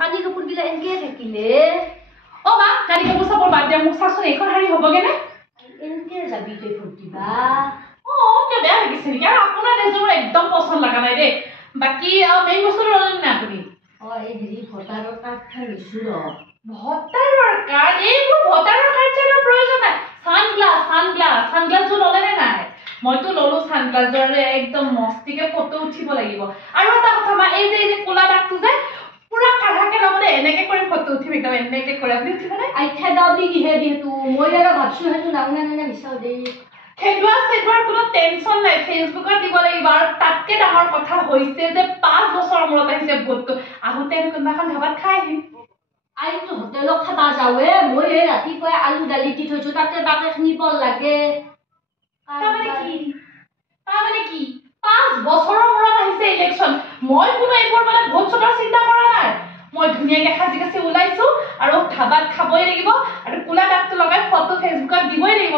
কানি কাপোৰ গিলা এনেকে থাকিলে অ মা কানি কাপোৰ চাবৰ বাদ দিয়া মোক চাচোন এইখন শাৰী হ'বগে নে এনেকে যাবি তই ফুৰ্তিবা অ কিয় বেয়া লাগিছে নেকি আৰু আপোনাৰ এজনৰ একদম পছন্দ লগা নাই দেই বাকী মেইন বস্তুটো ল'লে নে আপুনি এই হেৰি ভটাৰৰ কাৰ্ডখন লৈছো ৰ ভটাৰৰ কাৰ্ড এইবোৰ ভটাৰৰ কাৰ্ড চাৰ্ডৰ প্ৰয়োজন নাই চানগ্লাছযোৰ ল'লে নে নাই মইতো ল'লো চানগ্লাছযোৰ একদম মস্তিকে ফটো উঠিব লাগিব আৰু এটা কথা মা এই যে ক'লা দাগটো যে পুৰা কাঢ়াকে ল'ব দে এনেকে কৰি ফটো উঠিম একদম এনেকে কৰি আপুনি উঠিবনে আইঠা দাবি কিহে দিহেতু মই আৰু ভাবছো সেইটো নাওনা নানা মিছাও দেই খেদুৱাৰ কোনো টেনচন নাই ফেচবুকত দিব লাগিব আৰু তাতকে ডাঙৰ কথা হৈছে যে 5 বছৰৰ মূৰত আহিছে ভোটটো আহোঁতে আমি কোনোবা এখন ধাবাত খাই আহিম আইতো হোটেলত খাবা যাওঁৱে মই এই ৰাতিপুৱাই আলু দালি দি থৈছো তাতে বাকে নিব লাগে তাৰমানে কি 5 বছৰৰ মূৰত আহিছে ইলেকশ্যন মই কোনো এইবোৰ মানে ভোট চোটাৰ চিন্তা কৰা নাই মই ধুনীয়াকে সাজি কাচি ওলাইছো আৰু ধাবাত খাবই লাগিব আৰু কোলা দাগটো লগাই ফটো ফেচবুকত দিবই লাগিব